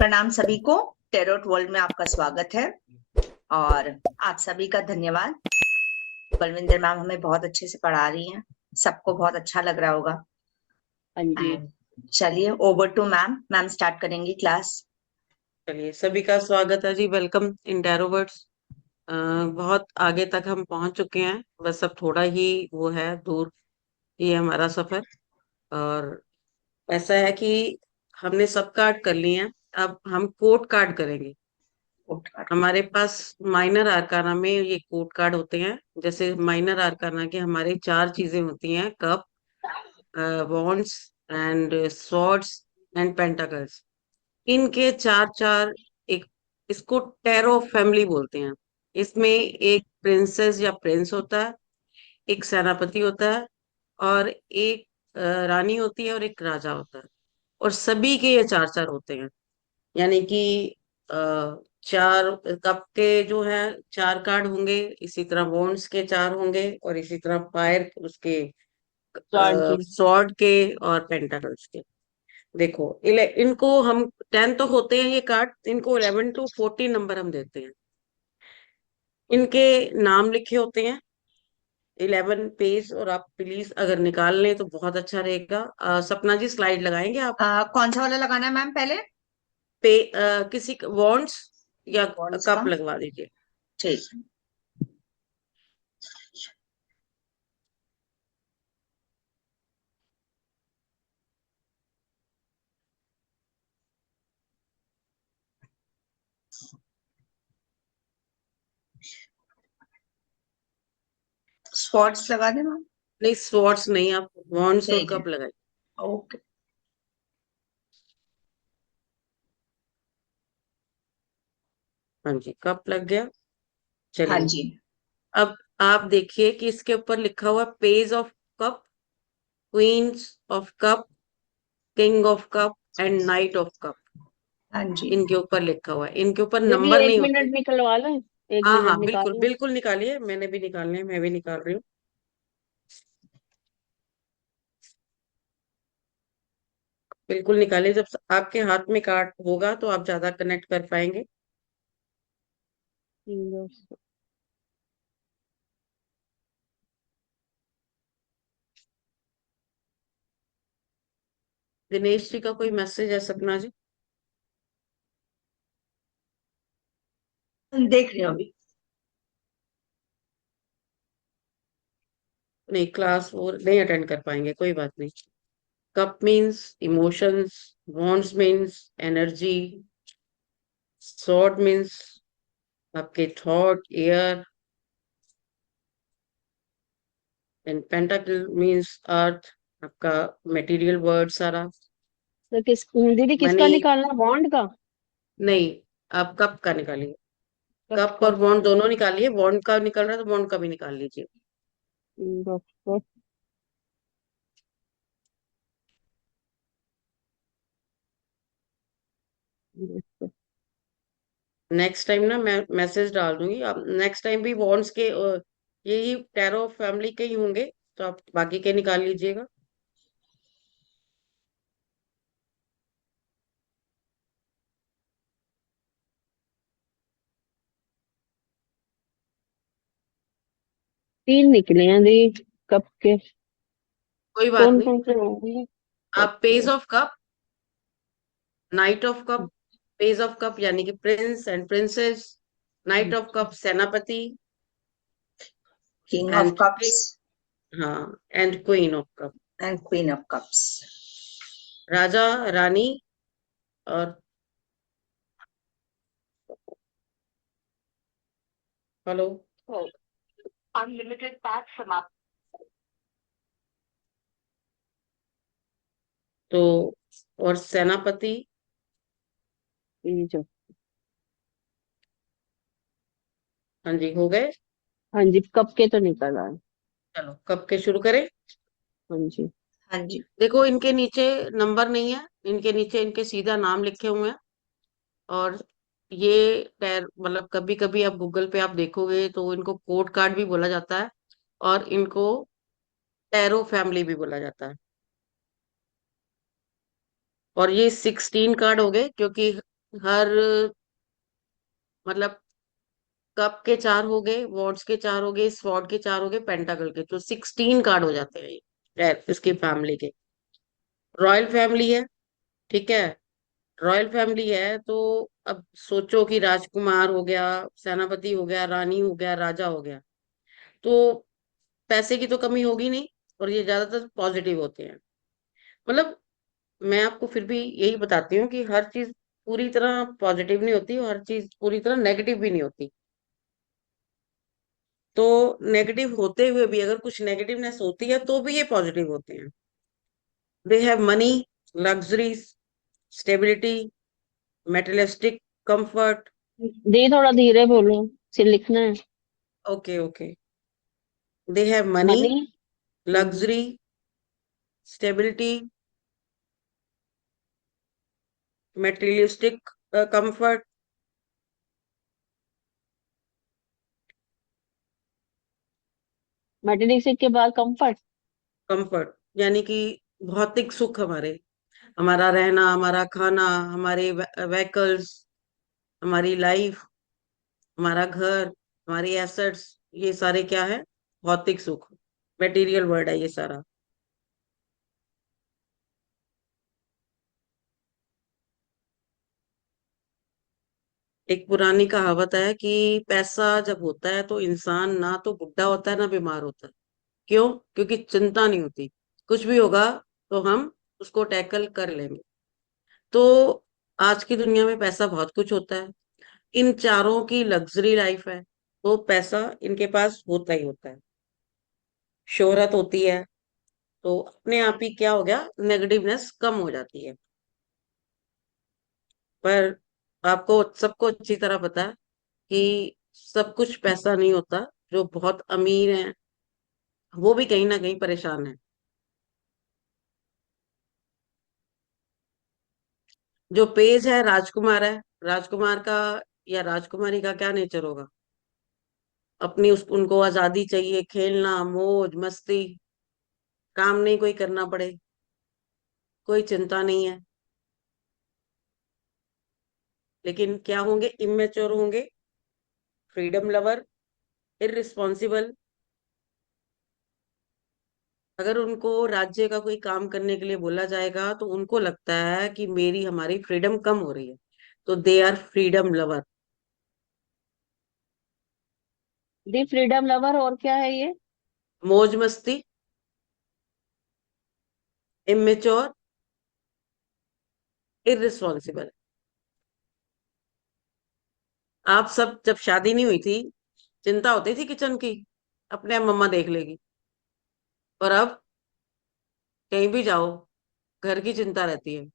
प्रणाम सभी को। टेरोट वर्ल्ड में आपका स्वागत है और आप सभी का धन्यवाद। बलविंदर मैम हमें बहुत अच्छे से पढ़ा रही हैं, सबको बहुत अच्छा लग रहा होगा। हाँ जी। चलिए over to ma'am. Ma'am start करेंगी क्लास। चलिए, सभी का स्वागत है जी। Welcome in टैरोवर्ड्स। बहुत आगे तक हम पहुंच चुके हैं, बस अब थोड़ा ही वो है दूर ये हमारा सफर। और ऐसा है कि हमने सब कार्ड कर लिए हैं, अब हम कोड कार्ड करेंगे। हमारे पास माइनर आर्काना में ये कोड कार्ड होते हैं। जैसे माइनर आर्काना के हमारे 4 चीजें होती हैं: cup, wands and swords and pentacles. इनके 4 4 एक, इसको टैरो फैमिली बोलते हैं। इसमें एक प्रिंसेस या प्रिंस होता है, एक सेनापति होता है, और एक रानी होती है, और एक राजा होता है। और सभी के ये 4 4 होते हैं। यानी कि अ, 4 कप के जो है 4 कार्ड होंगे, इसी तरह वॉन्ड्स के 4 होंगे, और इसी तरह फायर उसके स्वॉर्ड के और पेंटाकल्स के। देखो, इनको हम 10 तो होते हैं ये कार्ड, इनको 11 to 14 नंबर हम देते हैं। इनके नाम लिखे होते हैं 11 पेज, और आप प्लीज अगर निकाल लें तो बहुत अच्छा रहेगा। सपना जी, स्लाइड लगाएंगे आप? कौन सा वाला लगाना है मैम पहले? किसी वॉन्ट्स या वॉन्ड्स का। कप लगवा दीजिए। ठीक। स्पॉट्स लगा दे मैम। नहीं, स्वॉर्ड्स नहीं, आप वॉन्ड्स और ठीक है। कप लगाइए। ओके। हाँ जी, कप लग गया। हाँ चलिए, जी। अब आप देखिए कि इसके ऊपर लिखा हुआ page of cup, queens of cup, king of cup and knight of cup. हाँ जी। इनके ऊपर लिखा हुआ है, इनके ऊपर दीदी नंबर एक नहीं होते। मिनट निकलवा लो। एक हाँ मिनट हाँ, बिल्कुल निकालो। बिल्कुल निकालिए, मैंने भी निकालने हैं, मैं भी निकाल रही हूँ। बिल्कुल निकालिए, जब आपके हाथ में कार्ड होगा तो आप ज्यादा कनेक्ट कर पाएंगे। दिनेश जी का कोई मैसेज है सपना जी? देख रही हूँ अभी। नहीं, क्लास वो नहीं अटेंड कर पाएंगे, कोई बात नहीं। Cup means emotions, wands means energy, sword means आपके thought, air, and pentacle means earth, आपका मटेरियल वर्ड सारा। तो दीदी मैंने किसका निकालना, बॉन्ड का? नहीं, आप कप का निकालिए। कब कप का? और बॉन्ड दोनों निकालिए। बॉन्ड का निकल रहा है तो बॉन्ड का भी निकाल लीजिए। डॉक्टर। नेक्स्ट टाइम ना मैं मैसेज डाल दूंगी, आप नेक्स्ट टाइम भी बॉन्ड्स के यही टैरो फैमिली के ही होंगे, तो आप बाकी के निकाल लीजिएगा। तीन निकले हैं दीदी कब के। कोई बात कौन नहीं। कौन से होंगे कब आप पेज के? Of cup, knight of cup, page of cup यानी कि prince and princess, knight of cup सेनापति, किंग ऑफ एंड कप्स हाँ, and queen of cup and queen of cups. राजा, रानी, और हेलो, अनलिमिटेड पैक समाप्त। तो और सेनापति। ये जो। हाँ जी, हो गए। हाँ जी, कब के तो निकल आए। चलो, कब के शुरू करें। हाँ जी। हाँ जी। देखो, इनके नीचे नंबर नहीं है, इनके नीचे इनके सीधा नाम लिखे हुए हैं। और ये पैर मतलब कभी कभी आप गूगल पे आप देखोगे तो इनको कोड कार्ड भी बोला जाता है, और इनको टैरो फैमिली भी बोला जाता है। और ये 16 कार्ड हो गए, क्योंकि हर मतलब कप के 4 हो गए, वॉर्ड्स के 4 हो गए, स्वॉर्ड के 4 हो गए, पेंटाकल के, तो 16 कार्ड हो जाते हैं ये इसकी फैमिली के। रॉयल फैमिली है, ठीक है। रॉयल फैमिली है तो अब सोचो कि राजकुमार हो गया, सेनापति हो गया, रानी हो गया, राजा हो गया, तो पैसे की तो कमी होगी नहीं, और ये ज्यादातर पॉजिटिव होते हैं। मतलब मैं आपको फिर भी यही बताती हूँ कि हर चीज पूरी तरह पॉजिटिव नहीं होती, और हर चीज पूरी तरह नेगेटिव भी नहीं होती। तो नेगेटिव होते हुए भी अगर कुछ नेगेटिवनेस होती है तो भी ये पॉजिटिव होते हैं। They have money, luxuries, stability, materialistic comfort. दी थोड़ा धीरे बोलो, सिर लिखना है। Okay okay. They have money, money. Luxury, stability, materialistic comfort. Materialistic के बाद कंफर्ट। कंफर्ट यानी कि भौतिक सुख, हमारा रहना, हमारा खाना, हमारे व्हीकल्स, हमारी लाइफ, हमारा घर, हमारी एसेट्स, ये सारे क्या है? भौतिक सुख, मटेरियल वर्ड है ये सारा। एक पुरानी कहावत है कि पैसा जब होता है तो इंसान ना तो बुढ़ा होता है ना बीमार होता है। क्यों? क्योंकि चिंता नहीं होती, कुछ भी होगा तो हम उसको टैकल कर लेंगे। तो आज की दुनिया में पैसा बहुत कुछ होता है, इन चारों की लग्जरी लाइफ है, तो पैसा इनके पास होता ही होता है। शोहरत होती है, तो अपने आप ही क्या हो गया, नेगेटिवनेस कम हो जाती है। पर आपको सबको अच्छी तरह पता है कि सब कुछ पैसा नहीं होता। जो बहुत अमीर हैं वो भी कहीं ना कहीं परेशान है। जो पेज है राजकुमार है, राजकुमार का या राजकुमारी का क्या नेचर होगा? अपनी उनको आजादी चाहिए, खेलना, मौज मस्ती, काम नहीं कोई करना पड़े, कोई चिंता नहीं है। लेकिन क्या होंगे? इमेच्योर होंगे, फ्रीडम लवर, इररिस्पॉन्सिबल। अगर उनको राज्य का कोई काम करने के लिए बोला जाएगा तो उनको लगता है कि मेरी हमारी फ्रीडम कम हो रही है, तो they are freedom lover. The freedom lover, और क्या है ये? मौज मस्ती, इमेच्योर, इररिस्पॉन्सिबल। आप सब जब शादी नहीं हुई थी, चिंता होती थी किचन की, अपने आप मम्मा देख लेगी। और अब कहीं भी जाओ, घर की चिंता रहती है।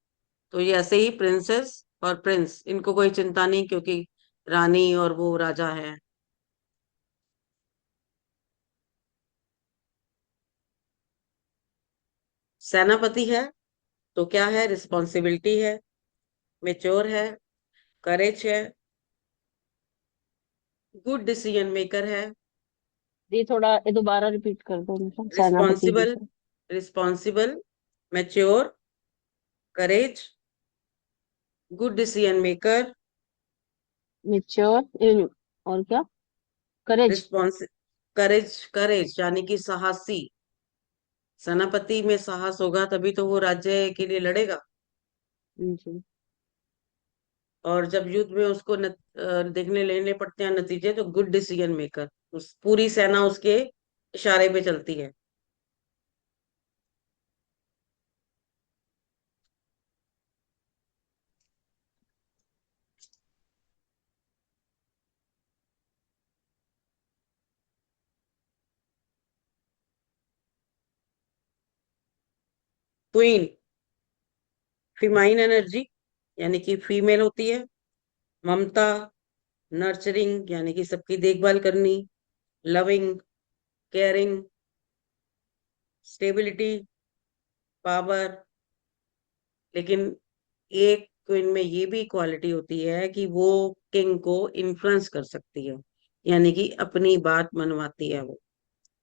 तो ये ऐसे ही प्रिंसेस और प्रिंस, इनको कोई चिंता नहीं, क्योंकि रानी और वो राजा है। सेनापति है तो क्या है? रिस्पॉन्सिबिलिटी है, मेच्योर है, करेज है, गुड डिसीजन मेकर है, दी थोड़ा ये दोबारा रिपीट कर दो, मतलब सेनापति जी रिस्पॉन्सिबल, को। रिस्पॉन्सिबल, मेच्योर, करेज, गुड डिसीजन मेकर, मेच्योर, और क्या? करेज। रिस्पॉन्स करेज, करेज यानी कि साहसी। सेनापति में साहस होगा तभी तो वो राज्य के लिए लड़ेगा। जी। और जब युद्ध में उसको देखने लेने पड़ते हैं नतीजे, तो गुड डिसीजन मेकर, उस पूरी सेना उसके इशारे पे चलती है। क्वीन, फीमाइन एनर्जी यानी कि फीमेल होती है। ममता, नर्चरिंग यानी कि सबकी देखभाल करनी, लविंग, केयरिंग, स्टेबिलिटी, पावर। लेकिन एक क्वीन में ये भी क्वालिटी होती है कि वो किंग को इन्फ्लुएंस कर सकती है, यानी कि अपनी बात मनवाती है।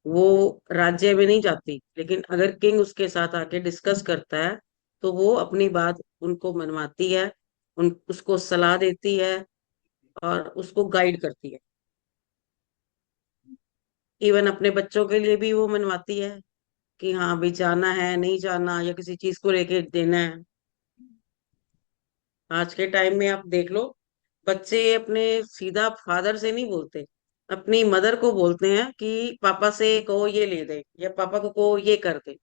वो राज्य में नहीं जाती, लेकिन अगर किंग उसके साथ आके डिस्कस करता है तो वो अपनी बात उनको मनवाती है, उसको सलाह देती है और उसको गाइड करती है। इवन अपने बच्चों के लिए भी वो मनवाती है कि हाँ भाई जाना है नहीं जाना, या किसी चीज को लेके देना है। आज के टाइम में आप देख लो, बच्चे अपने सीधा फादर से नहीं बोलते, अपनी मदर को बोलते हैं कि पापा से कहो ये ले दे, या पापा को कहो ये कर दे।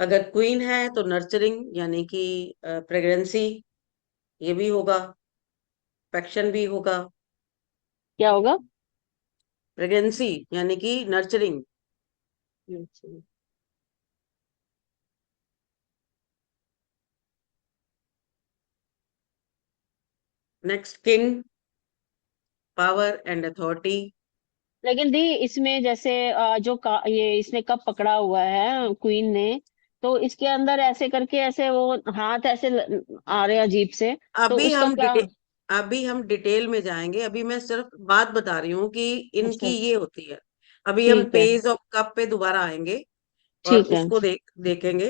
अगर क्वीन है तो नर्चरिंग यानी कि प्रेगनेंसी, ये भी होगा, अफेक्शन भी होगा। क्या होगा? प्रेगनेंसी यानी कि नर्चरिंग। अच्छा। Next, king, power and authority. लेकिन दी इसमें जैसे ये इसने कप पकड़ा हुआ है क्वीन ने, तो इसके अंदर ऐसे करके ऐसे वो हाथ ऐसे आ रहे हैं अजीब से, तो अभी उसका हम क्या? अभी हम डिटेल में जाएंगे, अभी मैं सिर्फ बात बता रही हूँ कि इनकी अच्छा। ये होती है। अभी हम ठीक है। पेज ऑफ कप पे दोबारा आएंगे और ठीक है। उसको देखेंगे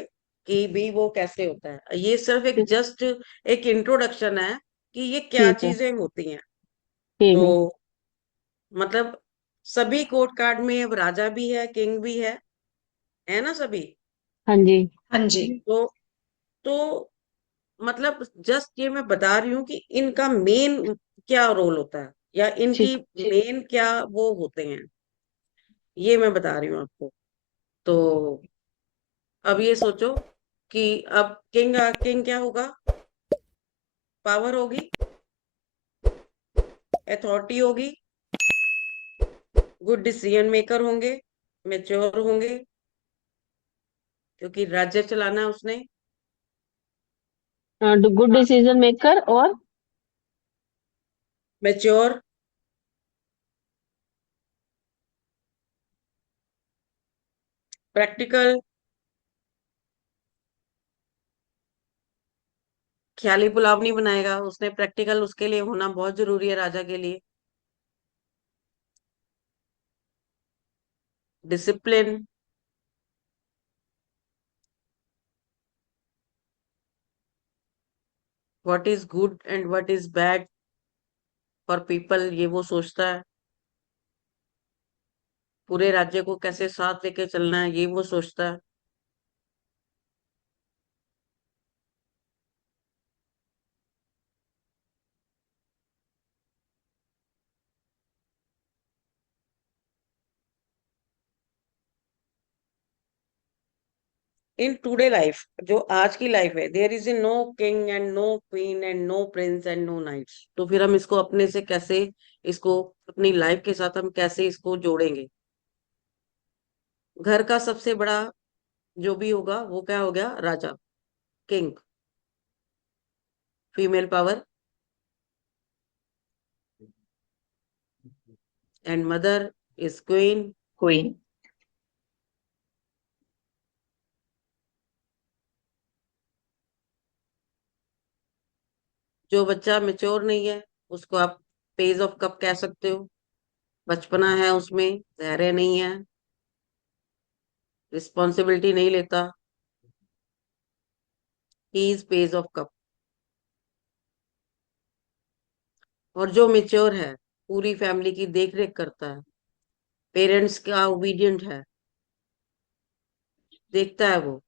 कि भी वो कैसे होता है। ये सिर्फ एक ठीक। जस्ट एक इंट्रोडक्शन है कि ये क्या ठीक है। चीजें होती हैं। ठीक तो है। मतलब सभी कोर्ट कार्ड में अब राजा भी है, किंग भी है ना सभी। हाँ जी। हाँ जी। तो मतलब जस्ट ये मैं बता रही हूँ कि इनका मेन क्या रोल होता है, या इनकी ठीक। मेन क्या वो होते हैं, ये मैं बता रही हूँ आपको। तो अब ये सोचो कि अब किंग किंग क्या होगा, पावर होगी, अथॉरिटी होगी, गुड डिसीजन मेकर होंगे, मेच्योर होंगे क्योंकि राज्य चलाना है उसने, गुड डिसीजन मेकर और मेच्योर, प्रैक्टिकल, ख्याली पुलाव नहीं बनाएगा उसने, प्रैक्टिकल उसके लिए होना बहुत जरूरी है राजा के लिए, discipline, what is good and what is bad for people, ये वो सोचता है। पूरे राज्य को कैसे साथ लेके चलना है, ये वो सोचता है। इन टुडे लाइफ, जो आज की लाइफ है, there is no king and no queen and no prince and no knights. तो फिर हम इसको अपने से कैसे, इसको अपनी लाइफ के साथ हम कैसे इसको जोड़ेंगे। घर का सबसे बड़ा जो भी होगा वो क्या हो गया, राजा, king. Female power and mother is queen. Queen. जो बच्चा मेच्योर नहीं है उसको आप पेज ऑफ कप कह सकते हो, बचपना है उसमें, धैर्य नहीं है, रिस्पॉन्सिबिलिटी नहीं लेता, he is page of cup. और जो मेच्योर है, पूरी फैमिली की देख रेख करता है, पेरेंट्स का ओबीडियंट है, देखता है वो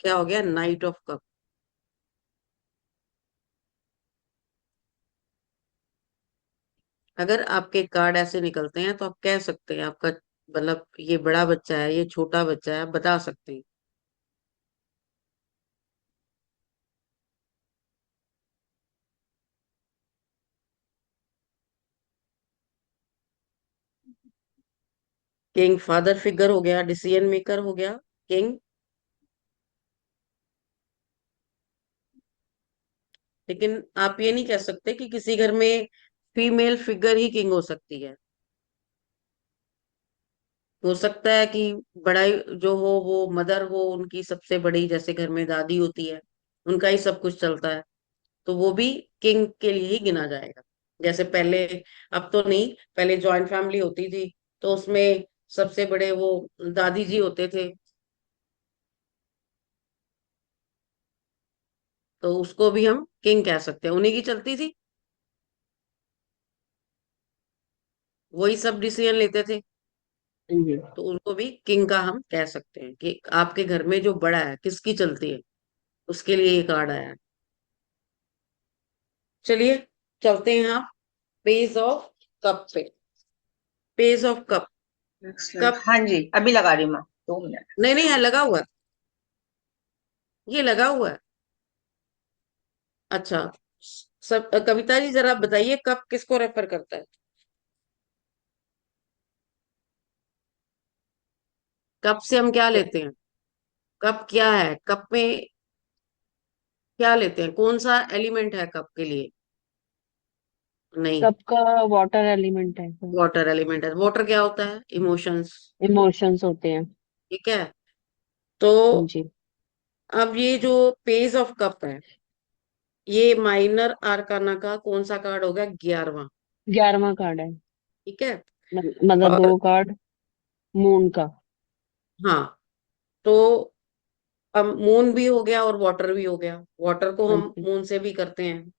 क्या हो गया, नाइट ऑफ कप। अगर आपके कार्ड ऐसे निकलते हैं तो आप कह सकते हैं आपका मतलब ये बड़ा बच्चा है, ये छोटा बच्चा है, आप बता सकते हैं। किंग फादर फिगर हो गया, डिसीजन मेकर हो गया किंग। लेकिन आप ये नहीं कह सकते कि किसी घर में फीमेल फिगर ही किंग हो सकती है। हो सकता है कि बड़ा जो हो वो मदर हो, उनकी सबसे बड़ी, जैसे घर में दादी होती है, उनका ही सब कुछ चलता है। तो वो भी किंग के लिए ही गिना जाएगा। जैसे पहले, अब तो नहीं, पहले जॉइंट फैमिली होती थी, तो उसमें सबसे बड़े वो दादी जी होते थे, तो उसको भी हम किंग कह सकते हैं, उन्हीं की चलती थी, वही सब डिसीजन लेते थे, जी। तो उनको भी किंग का हम कह सकते हैं कि आपके घर में जो बड़ा है, किसकी चलती है, उसके लिए ये कार्ड आया है। चलिए चलते हैं आप पेज ऑफ कप पे। Page of cup. कप, हाँ जी, अभी लगा रही हूँ मैं, 2 मिनट। नहीं नहीं है, लगा हुआ है, ये लगा हुआ है। अच्छा, सब कविता जी जरा बताइए, कप किसको रेफर करता है? कप से हम क्या लेते हैं? कप क्या है? कप में क्या लेते हैं? कौन सा एलिमेंट है कप के लिए? नहीं, कप का वाटर एलिमेंट है, वाटर एलिमेंट है। वाटर क्या होता है? इमोशंस। इमोशंस होते हैं। ठीक है, तो जी। अब ये जो पेज ऑफ कप है, ये माइनर आर्काना का कौन सा कार्ड होगा? 11वां। 11वां कार्ड है। ठीक है, मतलब और 2 कार्ड मून का। हाँ, तो अब मून भी हो गया और वाटर भी हो गया, वाटर को हाँ हम जी। मून से भी करते हैं।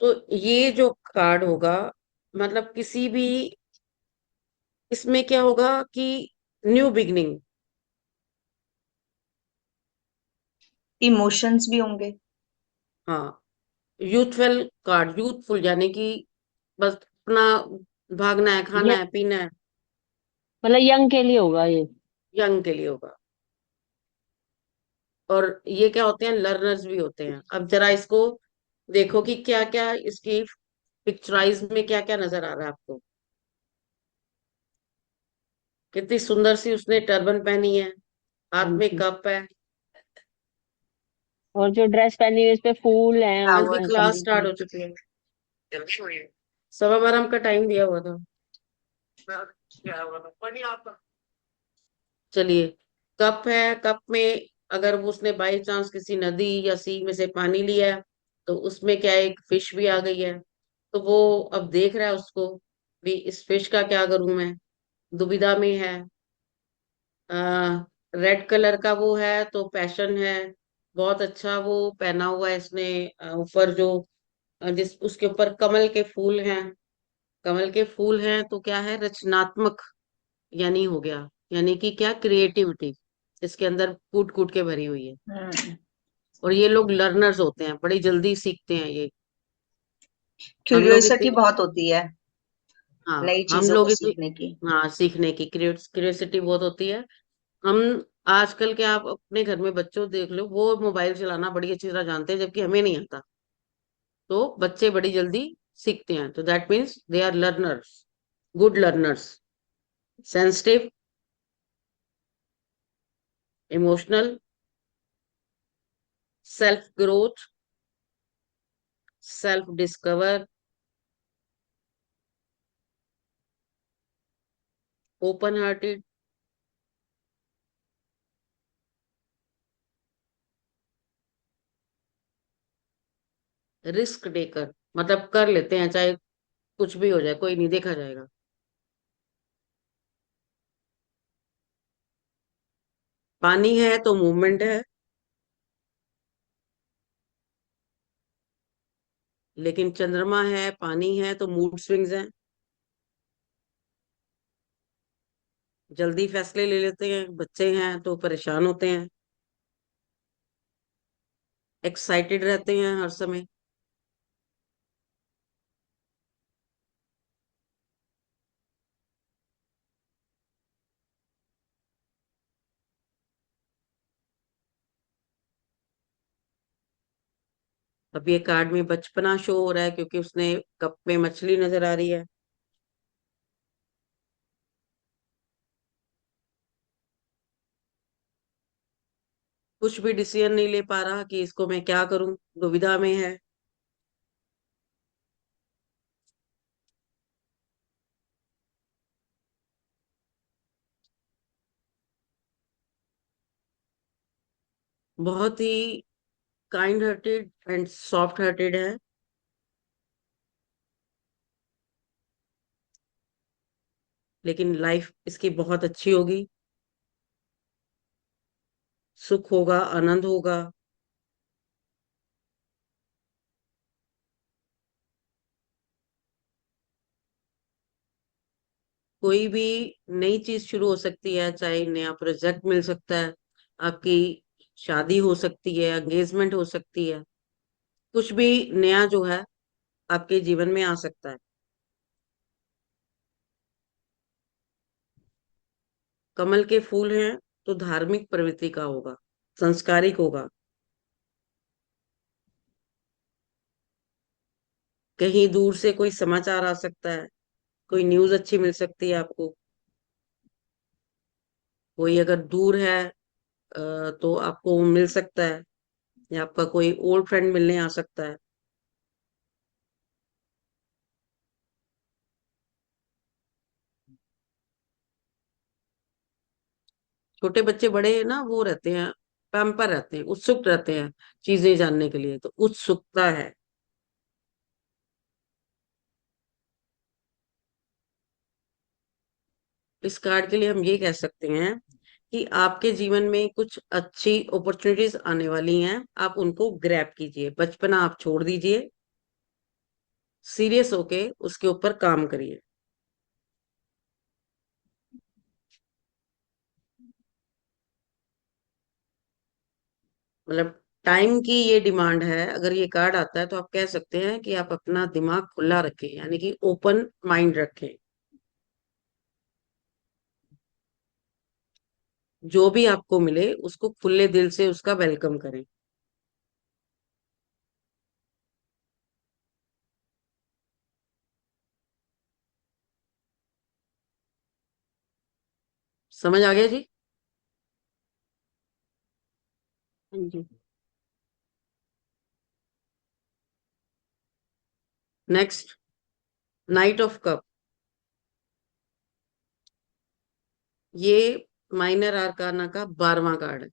तो ये जो कार्ड होगा, मतलब किसी भी, इसमें क्या होगा कि न्यू बिगनिंग। इमोशंस भी होंगे। हाँ, यूथफुल कार्ड, यूथफुल यानी कि बस अपना भागना है, खाना ये है, पीना है, मतलब यंग के लिए होगा ये। यंग के लिए होगा। और ये क्या होते हैं? लर्नर्स भी होते हैं। अब जरा इसको देखो कि क्या क्या इसकी पिक्चराइज में क्या क्या नजर आ रहा है आपको। कितनी सुंदर सी उसने टर्बन पहनी है, हाँ हाथ में जी। कप है। और जो ड्रेस पहनी है, इस पे फूल हैं वो इनकी है क्लास कमल स्टार्ट के। हो चुकी है, 12:15 का टाइम दिया हुआ था। चलिए, कप है, कप में अगर वो उसने बाई चांस किसी नदी या सी में से पानी लिया है, तो उसमें क्या है, एक फिश भी आ गई है। तो वो अब देख रहा है उसको भी, इस फिश का क्या करूं मैं, दुविधा में है। रेड कलर का वो है तो पैशन है, बहुत अच्छा वो पहना हुआ है इसने। ऊपर जो जिस उसके ऊपर कमल के फूल हैं, कमल के फूल हैं तो क्या है, रचनात्मक, यानी हो गया, यानी कि क्या, क्रिएटिविटी इसके अंदर कूट कूट के भरी हुई है। हम्म। और ये लोग लर्नर्स होते हैं, बड़ी जल्दी सीखते हैं ये। हम लोग क्यूरियोसिटी इतनी, बहुत होती है हाँ नई हम चीजों को लोग इतनी, सीखने की। हाँ सीखने की क्यूरियोसिटी बहुत होती है। हम आजकल के, आप अपने घर में बच्चों देख लो, वो मोबाइल चलाना बड़ी अच्छी तरह जानते हैं, जबकि हमें नहीं आता। तो बच्चे बड़ी जल्दी सीखते हैं, तो that means they are learners, good learners, sensitive, emotional, self growth, self discover, open hearted, risk taker, मतलब कर लेते हैं चाहे कुछ भी हो जाए, कोई नहीं, देखा जाएगा। पानी है तो मूवमेंट है, लेकिन चंद्रमा है, पानी है तो मूड स्विंग्स हैं, जल्दी फैसले ले लेते हैं, बच्चे हैं तो परेशान होते हैं, एक्साइटेड रहते हैं हर समय। अब ये कार्ड में बचपना शो हो रहा है क्योंकि उसने कप में मछली नजर आ रही है। कुछ भी डिसीजन नहीं ले पा रहा कि इसको मैं क्या करूं, दुविधा में है। बहुत ही kind hearted and soft hearted है, लेकिन लाइफ इसकी बहुत अच्छी होगी, सुख होगा, आनंद होगा। कोई भी नई चीज शुरू हो सकती है, चाहे नया प्रोजेक्ट मिल सकता है, आपकी शादी हो सकती है, एंगेजमेंट हो सकती है, कुछ भी नया जो है आपके जीवन में आ सकता है। कमल के फूल हैं तो धार्मिक प्रवृत्ति का होगा, संस्कारिक होगा। कहीं दूर से कोई समाचार आ सकता है, कोई न्यूज अच्छी मिल सकती है आपको। कोई अगर दूर है तो आपको वो मिल सकता है, या आपका कोई ओल्ड फ्रेंड मिलने आ सकता है। छोटे बच्चे बड़े ना वो रहते हैं, पैम्पर रहते हैं, उत्सुक रहते हैं चीजें जानने के लिए, तो उत्सुकता है। इस कार्ड के लिए हम ये कह सकते हैं कि आपके जीवन में कुछ अच्छी अपॉर्चुनिटीज आने वाली हैं, आप उनको ग्रैब कीजिए, बचपना आप छोड़ दीजिए, सीरियस होके उसके ऊपर काम करिए। मतलब टाइम की ये डिमांड है, अगर ये कार्ड आता है तो आप कह सकते हैं कि आप अपना दिमाग खुला रखें, यानी कि ओपन माइंड रखें। जो भी आपको मिले उसको खुले दिल से उसका वेलकम करें। समझ आ गया जी? हाँ जी। Next, knight of cup. ये माइनर आर्काना का 12वां कार्ड है।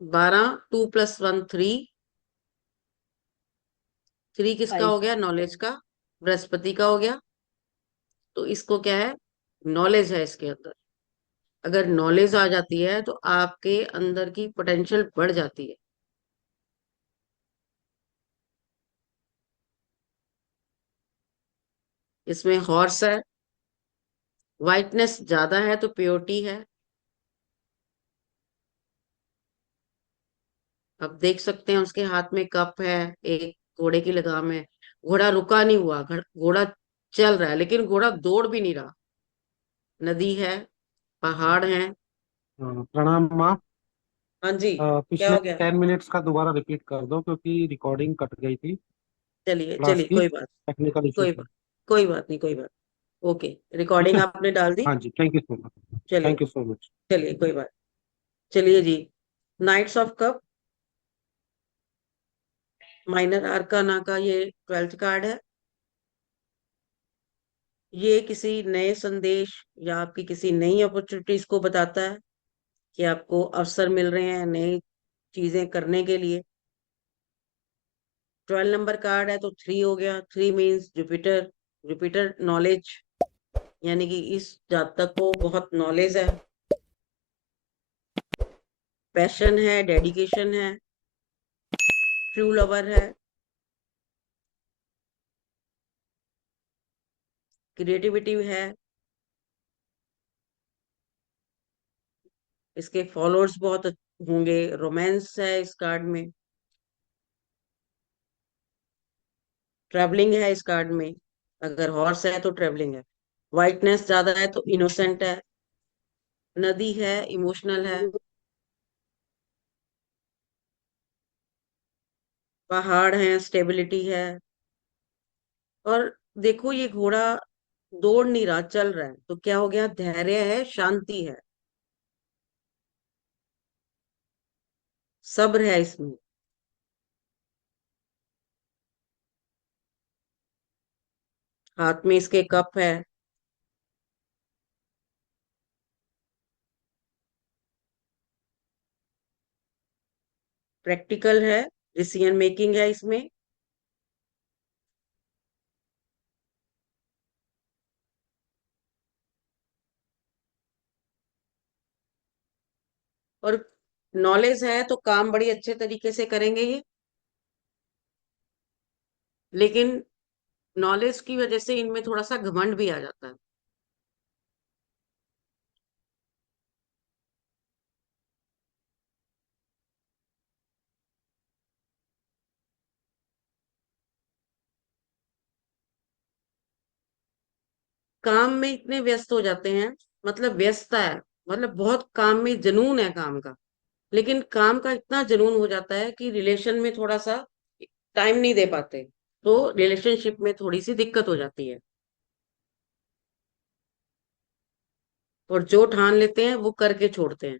12, 2+1 3। 3 किसका 5। हो गया? नॉलेज का, बृहस्पति का हो गया। तो इसको क्या है? नॉलेज है इसके अंदर। अगर नॉलेज आ जाती है तो आपके अंदर की पोटेंशियल बढ़ जाती है। इसमें हॉर्स है, वाइटनेस ज्यादा है तो प्योरिटी है। आप देख सकते हैं उसके हाथ में कप है, एक घोड़े की लगाम है। घोड़ा रुका नहीं हुआ, घोड़ा चल रहा है, लेकिन घोड़ा दौड़ भी नहीं रहा। नदी है, पहाड़ है। प्रणाम माँ। हाँ जी, क्या पिछले हो गया? 10 मिनट्स का दोबारा रिपीट कर दो क्योंकि रिकॉर्डिंग कट गई थी चलिए क्लास चलिए, की, कोई बात, टेक्निकल इशू कोई से। बात, कोई बात नहीं, कोई बात। ओके, ठीक रिकॉर्डिंग है। आपने डाल दी। हाँ जी, थैंक यू सो मच। चलिए, थैंक यू सो मच। चलिए कोई बात। चलिए जी, knights of cup, minor arcana का ये 12th कार्ड है। ये किसी नए संदेश या आपकी किसी नई अपॉर्चुनिटीज को बताता है कि आपको अवसर मिल रहे हैं नई चीजें करने के लिए। 12 नंबर कार्ड है तो 3 हो गया। 3 मीन्स जुपिटर। जुपिटर नॉलेज, यानी कि इस जातक को बहुत नॉलेज है, पैशन है, डेडिकेशन है, ट्रू लवर है, क्रिएटिविटी है। इसके फॉलोअर्स बहुत होंगे, रोमांस है इस कार्ड में, ट्रैवलिंग है इस कार्ड में। अगर हॉर्स है तो ट्रैवलिंग है, वाइटनेस ज्यादा है तो इनोसेंट है, नदी है, इमोशनल है, पहाड़ है, स्टेबिलिटी है। और देखो ये घोड़ा दौड़ नहीं रहा, चल रहा है, तो क्या हो गया? धैर्य है, शांति है, सब्र है इसमें। हाथ में इसके कप है, प्रैक्टिकल है, डिसीजन मेकिंग है इसमें। और नॉलेज है तो काम बड़ी अच्छे तरीके से करेंगे ये, लेकिन नॉलेज की वजह से इनमें थोड़ा सा घमंड भी आ जाता है। काम में इतने व्यस्त हो जाते हैं, मतलब व्यस्तता है, मतलब बहुत काम में जुनून है काम का, लेकिन काम का इतना जुनून हो जाता है कि रिलेशन में थोड़ा सा टाइम नहीं दे पाते, तो रिलेशनशिप में थोड़ी सी दिक्कत हो जाती है। और जो ठान लेते हैं वो करके छोड़ते हैं।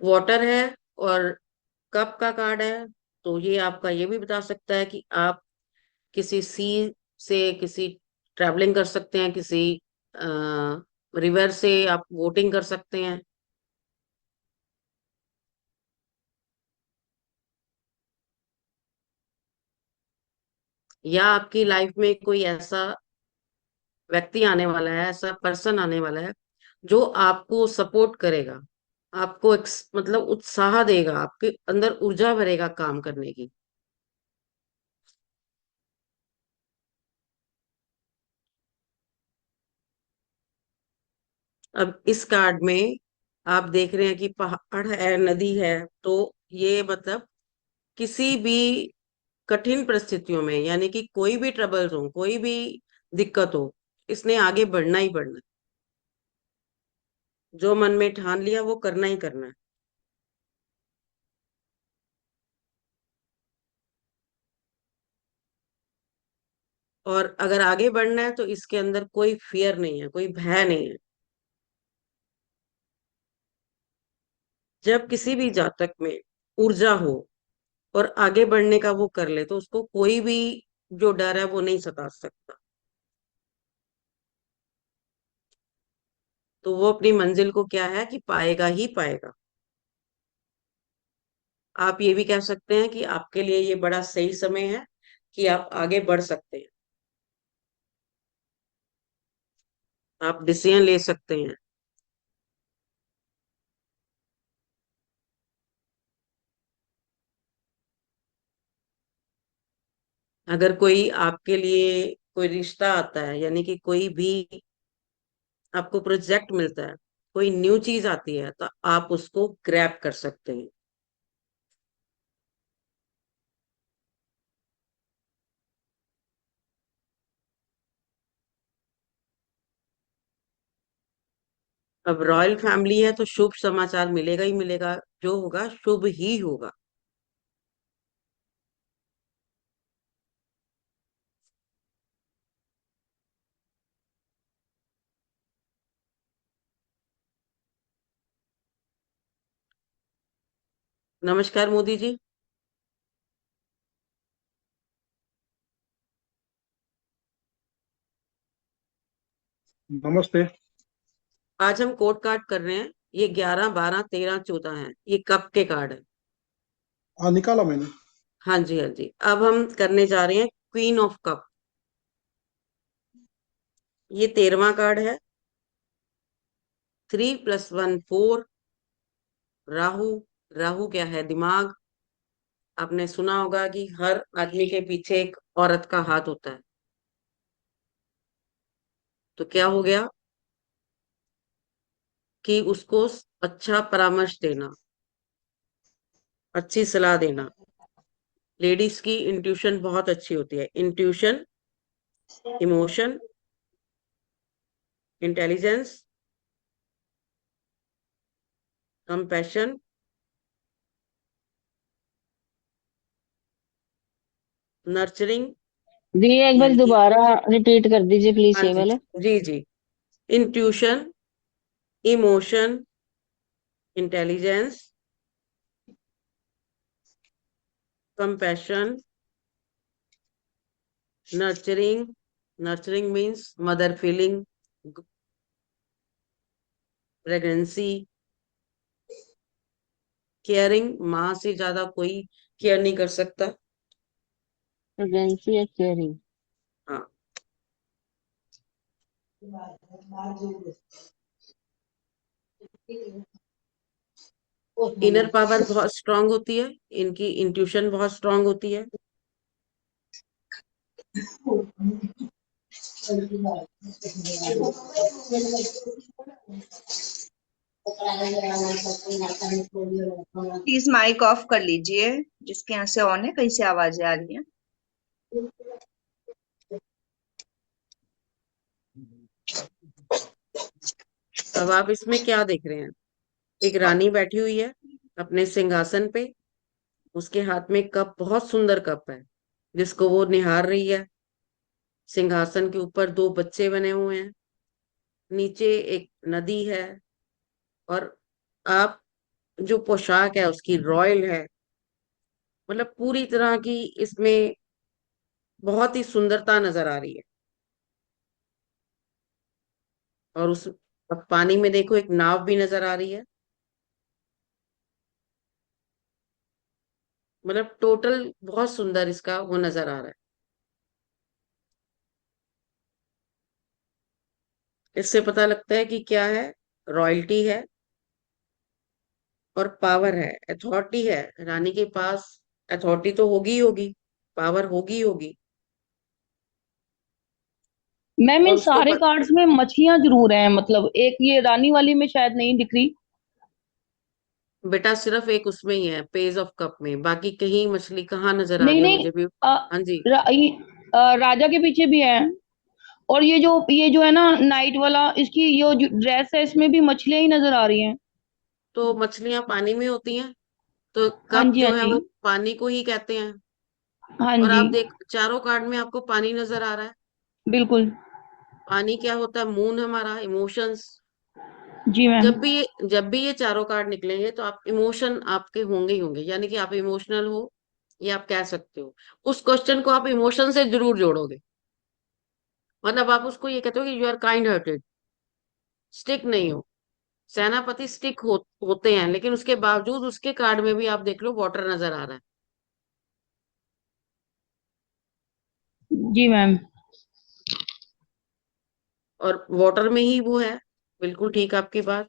वाटर है और कप का कार्ड है, तो ये आपका ये भी बता सकता है कि आप किसी सी से किसी ट्रैवलिंग कर सकते हैं, किसी रिवर से आप बोटिंग कर सकते हैं, या आपकी लाइफ में कोई ऐसा व्यक्ति आने वाला है, ऐसा पर्सन आने वाला है जो आपको सपोर्ट करेगा, आपको मतलब उत्साह देगा, आपके अंदर ऊर्जा भरेगा काम करने की। अब इस कार्ड में आप देख रहे हैं कि पहाड़ है, नदी है, तो ये मतलब किसी भी कठिन परिस्थितियों में, यानी कि कोई भी ट्रबल्स हो, कोई भी दिक्कत हो, इसने आगे बढ़ना ही बढ़ना है। जो मन में ठान लिया वो करना ही करना है। और अगर आगे बढ़ना है तो इसके अंदर कोई फियर नहीं है, कोई भय नहीं है। जब किसी भी जातक में ऊर्जा हो और आगे बढ़ने का वो कर ले, तो उसको कोई भी जो डर है वो नहीं सता सकता। तो वो अपनी मंजिल को क्या है कि पाएगा ही पाएगा। आप ये भी कह सकते हैं कि आपके लिए ये बड़ा सही समय है कि आप आगे बढ़ सकते हैं, आप डिसीजन ले सकते हैं। अगर कोई आपके लिए कोई रिश्ता आता है, यानी कि कोई भी आपको प्रोजेक्ट मिलता है, कोई न्यू चीज आती है, तो आप उसको ग्रैब कर सकते हैं। अब रॉयल फैमिली है तो शुभ समाचार मिलेगा ही मिलेगा, जो होगा शुभ ही होगा। नमस्कार मोदी जी। नमस्ते। आज हम कोड कार्ड कर रहे हैं, ये 11 12 13 14 है, ये कप के कार्ड है। हाँ, निकाला मैंने। हाँ जी, हाँ जी। अब हम करने जा रहे हैं क्वीन ऑफ कप। ये 13वां कार्ड है। 3 + 1 4। राहु। राहु क्या है? दिमाग। आपने सुना होगा कि हर आदमी के पीछे एक औरत का हाथ होता है। तो क्या हो गया कि उसको अच्छा परामर्श देना, अच्छी सलाह देना। लेडीज की इंट्यूशन बहुत अच्छी होती है। Intuition, emotion, intelligence, compassion, nurturing, दी एक बार यानी कि दोबारा रिपीट कर दीजिए प्लीज हाँ ये जी, वाले। जी जी। Intuition, emotion, intelligence, compassion, nurturing. Nurturing means mother feeling, pregnancy, caring, माँ से ज्यादा कोई केयर नहीं कर सकता। प्रेगनेंसी या केयरिंग। हाँ, इनर पावर बहुत स्ट्रांग होती है, इनकी इंट्यूशन बहुत स्ट्रांग होती है। प्लीज माइक ऑफ कर लीजिए, जिसके यहाँ से ऑन है, कहीं से आवाजें आ रही हैं। अब आप इसमें क्या देख रहे हैं? एक रानी बैठी हुई है अपने सिंहासन पे, उसके हाथ में कप, बहुत सुंदर कप है जिसको वो निहार रही है। सिंहासन के ऊपर दो बच्चे बने हुए हैं, नीचे एक नदी है, और आप जो पोशाक है उसकी रॉयल है, मतलब पूरी तरह की इसमें बहुत ही सुंदरता नजर आ रही है। और उस अब पानी में देखो एक नाव भी नजर आ रही है, मतलब टोटल बहुत सुंदर इसका वो नजर आ रहा है। इससे पता लगता है कि क्या है, रॉयल्टी है और पावर है, अथॉरिटी है। रानी के पास अथॉरिटी तो होगी ही होगी, पावर होगी ही होगी। मैम इन और उसको सारे कार्ड्स में मछलियां जरूर हैं, मतलब एक ये रानी वाली में शायद नहीं दिख रही। बेटा सिर्फ एक उसमें ही है, पेज ऑफ कप में, बाकी कहीं मछली कहाँ नजर आ नहीं रही है नहीं, मुझे भी। अ, हाँ जी, राजा के पीछे भी है। और ये जो है ना नाइट वाला, इसकी ये जो ड्रेस है इसमें भी मछलियां ही नजर आ रही हैं। तो मछलियां पानी में होती हैं, तो हाँ कप जी, हाँ जो है जी। वो पानी को ही कहते हैं। हाँ और जी, आप देख, चारों कार्ड में आपको पानी नजर आ रहा है। बिल्कुल। पानी क्या होता है? मून हमारा इमोशंस। जी मैम। जब भी ये चारों कार्ड निकलेंगे तो आप इमोशन आपके होंगे ही होंगे, यानी कि आप इमोशनल हो, ये आप कह सकते हो। उस क्वेश्चन को आप इमोशन से जरूर जोड़ोगे, मतलब आप उसको ये कहते हो कि you are kind hearted, stick नहीं हो। सेनापति स्टिक होते हैं, लेकिन उसके बावजूद उसके कार्ड में भी आप देख लो वाटर नजर आ रहा है। जी मैम। और वाटर में ही वो है, बिल्कुल ठीक आपकी बात।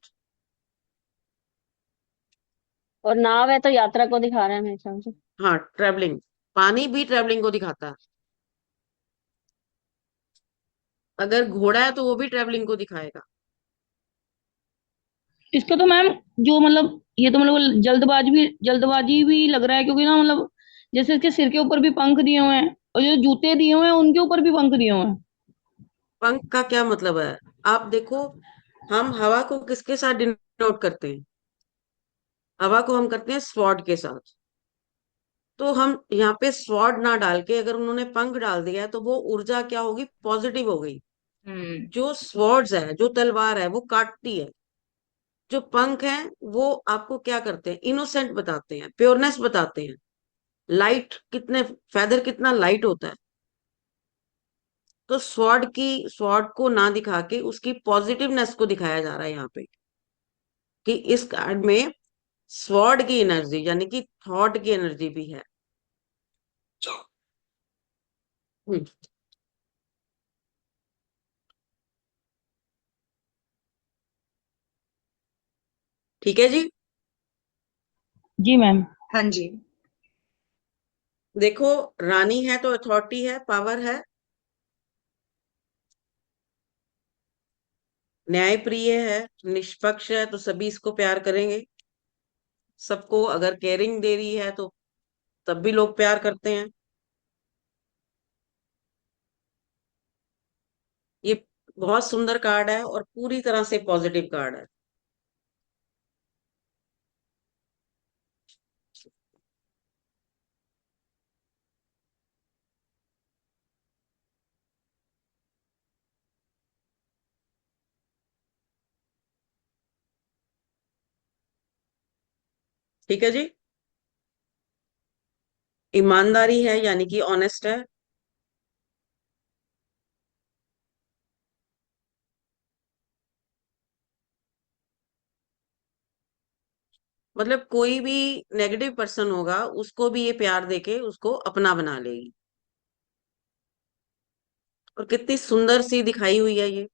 और नाव है तो यात्रा को दिखा रहा है मेरे हिसाब से। हाँ, ट्रेवलिंग, पानी भी ट्रेवलिंग को दिखाता है। अगर घोड़ा है तो वो भी ट्रेवलिंग को दिखाएगा। इसका तो मैम जो मतलब ये तो मतलब जल्दबाजी भी लग रहा है, क्योंकि ना मतलब जैसे इसके सिर के ऊपर भी पंख दिए हुए हैं और जो जूते दिए हुए हैं उनके ऊपर भी पंख दिए हुए हैं। पंख का क्या मतलब है? आप देखो, हम हवा को किसके साथ डिनोट करते हैं? हवा को हम करते हैं स्वॉर्ड के साथ। तो हम यहाँ पे स्वॉर्ड ना डाल के अगर उन्होंने पंख डाल दिया है तो वो ऊर्जा क्या होगी? पॉजिटिव हो गई। हम्म। जो स्वॉर्ड्स है, जो तलवार है वो काटती है, जो पंख है वो आपको क्या करते हैं? इनोसेंट बताते हैं, प्योरनेस बताते हैं, लाइट, कितने फेदर कितना लाइट होता है। तो स्वॉर्ड को ना दिखा के उसकी पॉजिटिवनेस को दिखाया जा रहा है यहाँ पे, कि इस कार्ड में स्वॉर्ड की एनर्जी यानी कि थॉट की एनर्जी भी है। हम्म, ठीक है जी। जी मैम। हाँ जी। देखो, रानी है तो अथॉरिटी है, पावर है, न्यायप्रिय है, निष्पक्ष है, तो सभी इसको प्यार करेंगे। सबको अगर केयरिंग दे रही है तो तब भी लोग प्यार करते हैं। ये बहुत सुंदर कार्ड है और पूरी तरह से पॉजिटिव कार्ड है। ठीक है जी। ईमानदारी है यानी कि ऑनेस्ट है, मतलब कोई भी नेगेटिव पर्सन होगा उसको भी ये प्यार देके उसको अपना बना लेगी। और कितनी सुंदर सी दिखाई हुई है ये।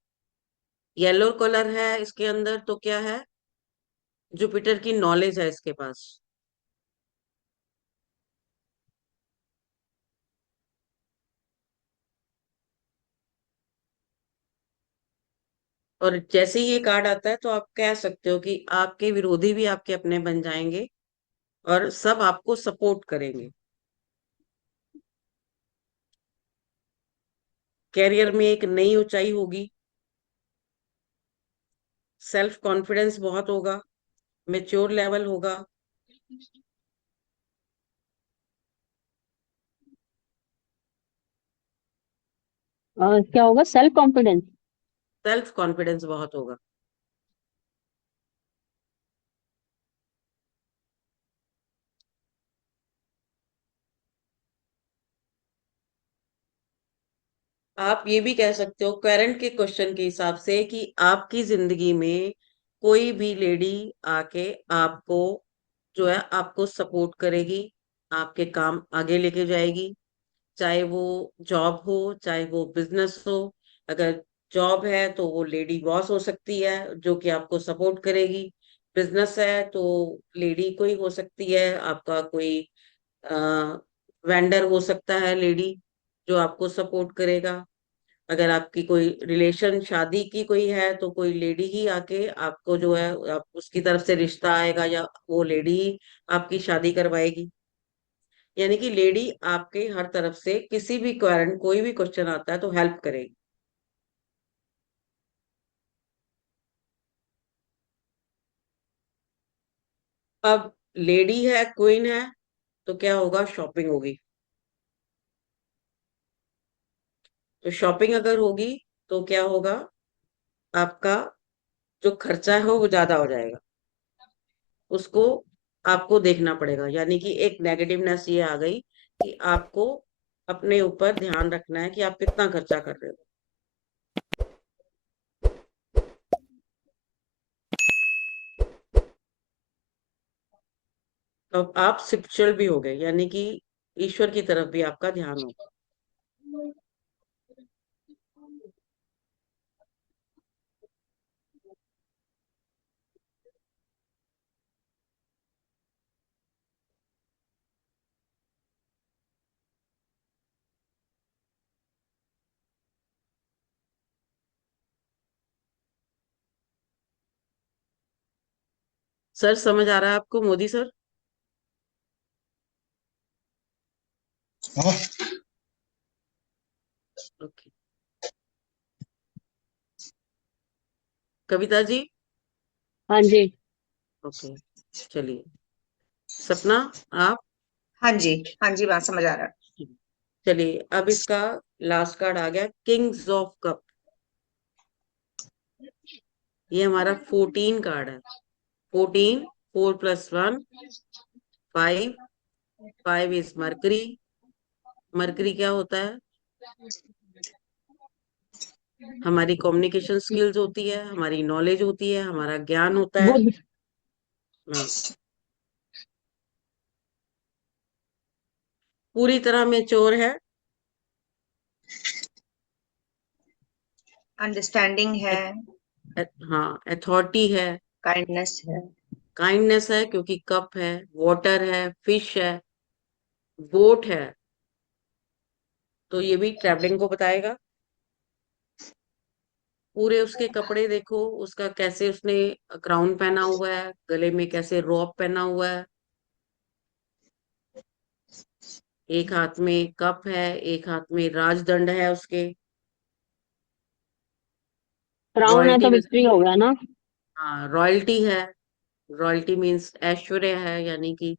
येलो कलर है इसके अंदर, तो क्या है, जुपिटर की नॉलेज है इसके पास। और जैसे ही ये कार्ड आता है तो आप कह सकते हो कि आपके विरोधी भी आपके अपने बन जाएंगे और सब आपको सपोर्ट करेंगे। कैरियर में एक नई ऊंचाई होगी, सेल्फ कॉन्फिडेंस बहुत होगा, मेच्योर लेवल होगा। क्या होगा? Self confidence. सेल्फ कॉन्फिडेंस बहुत होगा। आप ये भी कह सकते हो करंट के क्वेश्चन के हिसाब से कि आपकी जिंदगी में कोई भी लेडी आके आपको जो है आपको सपोर्ट करेगी, आपके काम आगे लेके जाएगी। चाहे वो जॉब हो, चाहे वो बिजनेस हो। अगर जॉब है तो वो लेडी बॉस हो सकती है जो कि आपको सपोर्ट करेगी। बिजनेस है तो लेडी कोई हो सकती है, आपका कोई वेंडर हो सकता है लेडी जो आपको सपोर्ट करेगा। अगर आपकी कोई रिलेशन शादी की कोई है तो कोई लेडी ही आके आपको जो है आप उसकी तरफ से रिश्ता आएगा या वो लेडी ही आपकी शादी करवाएगी। यानी कि लेडी आपके हर तरफ से किसी भी कारण कोई भी क्वेश्चन आता है तो हेल्प करेगी। अब लेडी है, क्वीन है, तो क्या होगा, शॉपिंग होगी। तो शॉपिंग अगर होगी तो क्या होगा, आपका जो खर्चा है वो ज्यादा हो जाएगा, उसको आपको देखना पड़ेगा। यानी कि एक नेगेटिवनेस ये आ गई कि आपको अपने ऊपर ध्यान रखना है कि आप कितना खर्चा कर रहे हो। तो अब आप स्पिरिचुअल भी हो गए, यानी कि ईश्वर की तरफ भी आपका ध्यान होगा। सर समझ आ रहा है आपको, मोदी सर? हाँ। ओके। कविता जी? हाँ जी। ओके, चलिए। सपना, आप? हाँ जी, हाँ जी, बात समझ आ रहा है। चलिए, अब इसका लास्ट कार्ड आ गया, किंग्स ऑफ कप। ये हमारा 14 कार्ड है। 14, 4 + 1 5। 5 इज मरकरी। मरकरी क्या होता है, हमारी कम्युनिकेशन स्किल्स होती है, हमारी नॉलेज होती है, हमारा ज्ञान होता है। बुध। हाँ, पूरी तरह मेच्योर है। अंडरस्टैंडिंग है, हाँ, अथॉरिटी है, काइंडनेस है। काइंडनेस है क्योंकि कप है, वाटर है, फिश है, बोट है, तो ये भी ट्रैवलिंग को बताएगा। पूरे उसके कपड़े देखो, उसका कैसे उसने क्राउन पहना हुआ है, गले में कैसे रोप पहना हुआ है। एक हाथ में कप है, एक हाथ में राजदंड है उसके। क्राउन है रॉयल्टी तो में, विक्ट्री हो गया ना। हाँ रॉयल्टी है। रॉयल्टी मीन्स ऐश्वर्य है, यानी कि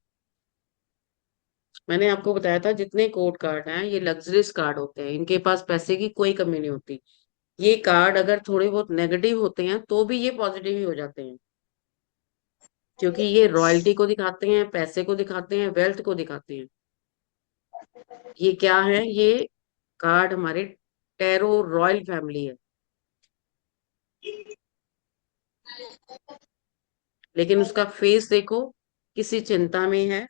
मैंने आपको बताया था जितने कोड कार्ड हैं ये लग्जरियस कार्ड होते हैं, इनके पास पैसे की कोई कमी नहीं होती। ये कार्ड अगर थोड़े बहुत नेगेटिव होते हैं तो भी ये पॉजिटिव ही हो जाते हैं, क्योंकि ये रॉयल्टी को दिखाते हैं, पैसे को दिखाते हैं, वेल्थ को दिखाते हैं। ये क्या है, ये कार्ड हमारे टैरो रॉयल फैमिली है। लेकिन उसका फेस देखो, किसी चिंता में है,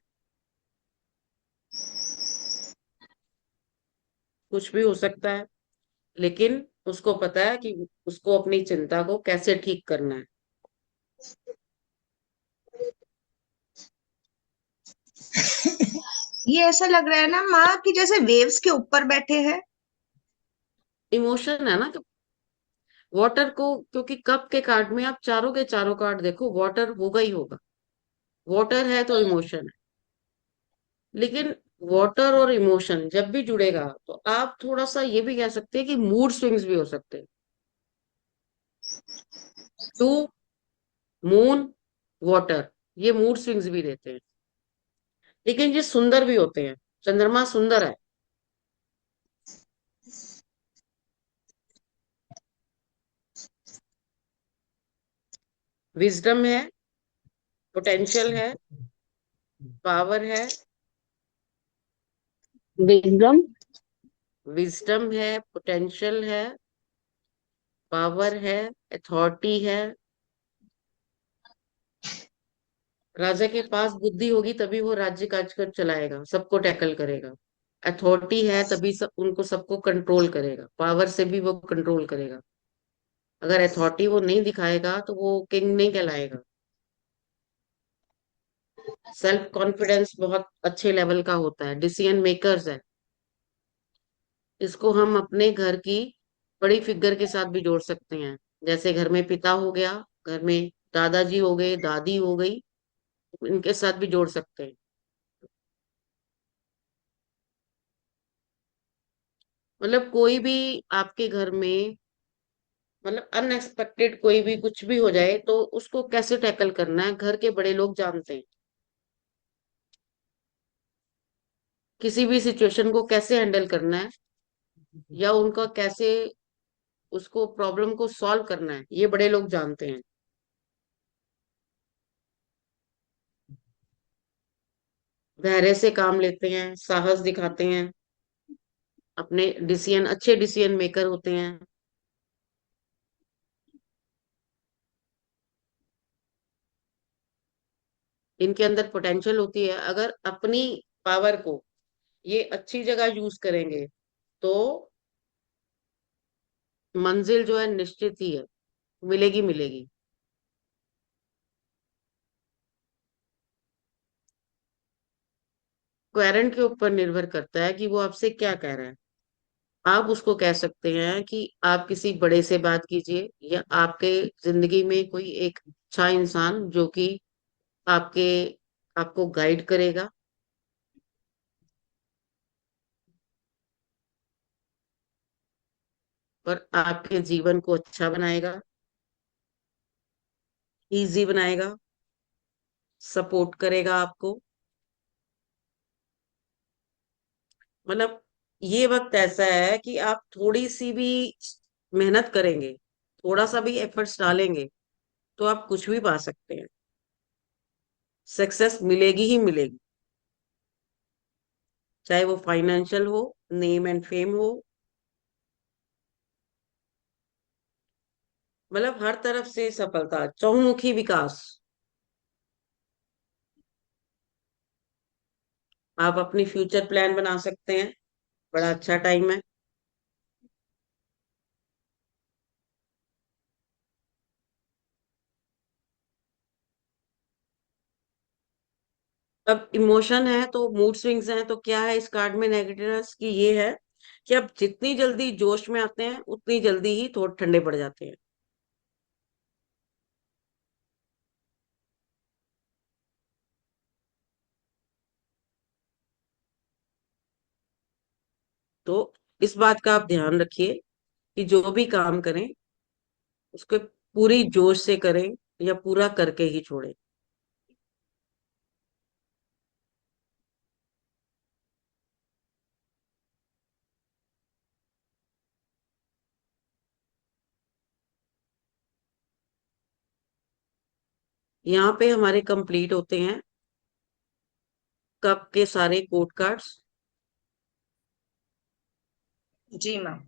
कुछ भी हो सकता है, लेकिन उसको पता है कि उसको अपनी चिंता को कैसे ठीक करना है। ये ऐसा लग रहा है ना माँ कि जैसे वेव्स के ऊपर बैठे हैं। इमोशन है ना, वाटर को, क्योंकि कप के कार्ड में आप चारों के चारों कार्ड देखो, वाटर होगा ही होगा। वाटर है तो इमोशन है, लेकिन वाटर और इमोशन जब भी जुड़ेगा तो आप थोड़ा सा ये भी कह सकते हैं कि मूड स्विंग्स भी हो सकते हैं। टू, मून, वाटर, ये मूड स्विंग्स भी देते हैं, लेकिन ये सुंदर भी होते हैं। चंद्रमा सुंदर है। विजडम है, पोटेंशियल है, पावर है। विक्रम। विजडम है, पोटेंशियल है, पावर है, अथॉरिटी है। राजा के पास बुद्धि होगी तभी वो राज्य काज कर चलाएगा, सबको टैकल करेगा। अथॉरिटी है तभी सब उनको सबको कंट्रोल करेगा, पावर से भी वो कंट्रोल करेगा। अगर अथॉरिटी वो नहीं दिखाएगा तो वो किंग नहीं कहलाएगा। सेल्फ कॉन्फिडेंस बहुत अच्छे लेवल का होता है, डिसीजन मेकर्स है। इसको हम अपने घर की बड़ी फिगर के साथ भी जोड़ सकते हैं, जैसे घर में पिता हो गया, घर में दादाजी हो गए, दादी हो गई, इनके साथ भी जोड़ सकते हैं। मतलब कोई भी आपके घर में, मतलब अनएक्सपेक्टेड कोई भी कुछ भी हो जाए तो उसको कैसे टैकल करना है, घर के बड़े लोग जानते हैं। किसी भी सिचुएशन को कैसे हैंडल करना है या उनका कैसे उसको प्रॉब्लम को सॉल्व करना है, ये बड़े लोग जानते हैं। धैर्य से काम लेते हैं, साहस दिखाते हैं, अपने डिसीजन, अच्छे डिसीजन मेकर होते हैं। इनके अंदर पोटेंशियल होती है। अगर अपनी पावर को ये अच्छी जगह यूज करेंगे तो मंजिल जो है निश्चित ही है, मिलेगी मिलेगी। क्वेरेंट के ऊपर निर्भर करता है कि वो आपसे क्या कह रहा है। आप उसको कह सकते हैं कि आप किसी बड़े से बात कीजिए, या आपके जिंदगी में कोई एक अच्छा इंसान जो कि आपके आपको गाइड करेगा, और आपके जीवन को अच्छा बनाएगा, इजी बनाएगा, सपोर्ट करेगा आपको। मतलब ये वक्त ऐसा है कि आप थोड़ी सी भी मेहनत करेंगे, थोड़ा सा भी एफर्ट्स डालेंगे तो आप कुछ भी पा सकते हैं। सक्सेस मिलेगी ही मिलेगी, चाहे वो फाइनेंशियल हो, नेम एंड फेम हो, मतलब हर तरफ से सफलता, चहुमुखी विकास। आप अपनी फ्यूचर प्लान बना सकते हैं, बड़ा अच्छा टाइम है। अब इमोशन है तो मूड स्विंग्स हैं, तो क्या है इस कार्ड में नेगेटिवनेस की, ये है कि आप जितनी जल्दी जोश में आते हैं उतनी जल्दी ही थोड़े ठंडे पड़ जाते हैं। तो इस बात का आप ध्यान रखिए कि जो भी काम करें उसको पूरी जोश से करें या पूरा करके ही छोड़ें। यहाँ पे हमारे कंप्लीट होते हैं कप के सारे कोड कार्ड्स। जी मैम।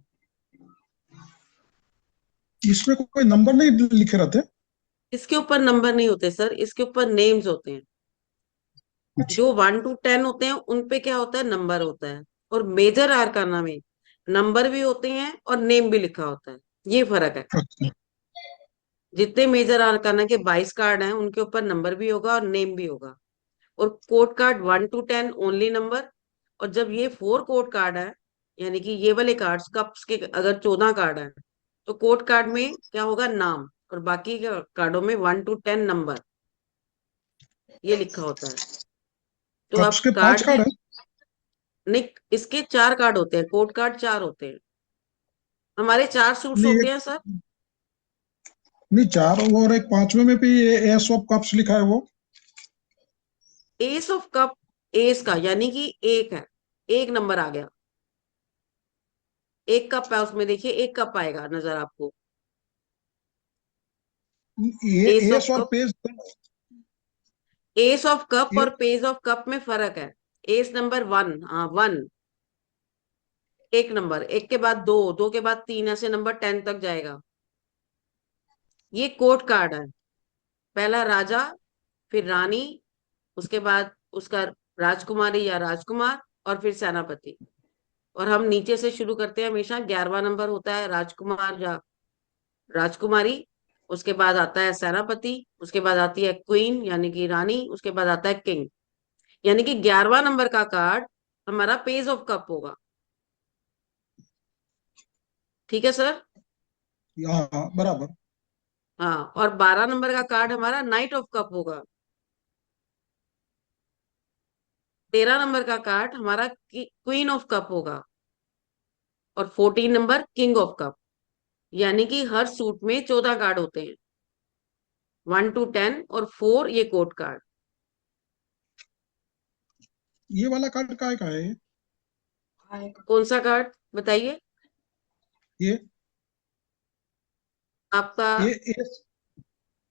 इसमें कोई नंबर नहीं लिखे रहते? इसके ऊपर नंबर नहीं होते सर, इसके ऊपर नेम्स होते हैं। जो 1 to 10 होते हैं उनपे क्या होता है, नंबर होता है, और मेजर आर्काना में नंबर भी होते हैं और नेम भी लिखा होता है, ये फर्क है। अच्छा जितने मेजर आर्काना के 22 कार्ड हैं उनके ऊपर नंबर भी होगा और नेम भी होगा, और code card 1 to 10 only number, और जब ये 4 कोड कार्ड है, यानी कि ये वाले कार्ड्स कप्स के अगर 14 कार्ड है तो कोड कार्ड में क्या होगा, नाम, और बाकी के कार्डों में 1 to 10 नंबर ये लिखा होता है। तो कप्स आप के 5 कार्ड की कार्ड है? नहीं, इसके 4 कार्ड होते हैं, कोड कार्ड 4 होते हैं, हमारे 4 सूट्स नहीं होते एक हैं सर। नहीं 4 और एक 5वें में भी एस ऑफ कप्स लिखा है वो। एस ऑफ कप, एस का यानी कि एक है, एक नंबर आ गया, एक कप है उसमें, देखिए एक कप आएगा नजर आपको, ये एस ऑफ एस और cup. Page S of cup ये और पेज ऑफ कप में फर्क है। एस नंबर 1, हाँ 1 एक नंबर, एक के बाद 2, 2 के बाद 3, ऐसे नंबर 10 तक जाएगा। ये कोड कार्ड है, पहला राजा, फिर रानी, उसके बाद उसका राजकुमारी या राजकुमार, और फिर सेनापति, और हम नीचे से शुरू करते हैं हमेशा। 11वां नंबर होता है राजकुमार या राजकुमारी, उसके बाद आता है सेनापति, उसके बाद आती है क्वीन यानी कि रानी, उसके बाद आता है किंग, यानी कि 11वां नंबर का कार्ड हमारा पेज ऑफ कप होगा। ठीक है सर। हाँ बराबर। हाँ, और 12 नंबर का कार्ड हमारा नाइट ऑफ कप होगा। 13 नंबर का कार्ड हमारा क्वीन ऑफ कप होगा, और 14 नंबर किंग ऑफ कप, यानी कि हर सूट में 14 कार्ड होते हैं, 1 to 10 और 4 ये कोड कार्ड। ये वाला कार्ड का है ये? कौन सा कार्ड बताइए ये आपका? ये एस।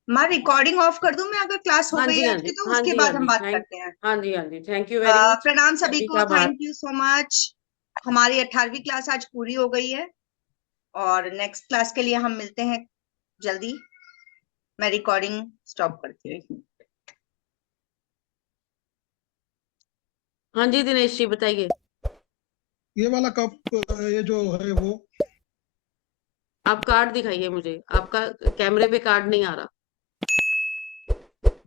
मैं रिकॉर्डिंग ऑफ कर दूं मैं, अगर क्लास हो हाँ गई जी, हाँ आज की, जी, तो हाँ उसके जी, हाँ बाद हम जी, बात करते हैं। हाँ जी, हाँ जी, थैंक यू वेरी मच। प्रणाम सभी को, का बात। Thank you so much. हमारी 18वीं क्लास आज पूरी हो गई है, और नेक्स्ट क्लास के लिए हम मिलते हैं जल्दी। मैं रिकॉर्डिंग स्टॉप करती हूँ। हाँ जी दिनेश जी बताइए। ये वाला कप ये जो है वो आप कार्ड दिखाइए मुझे, आपका कैमरे पे कार्ड नहीं आ रहा।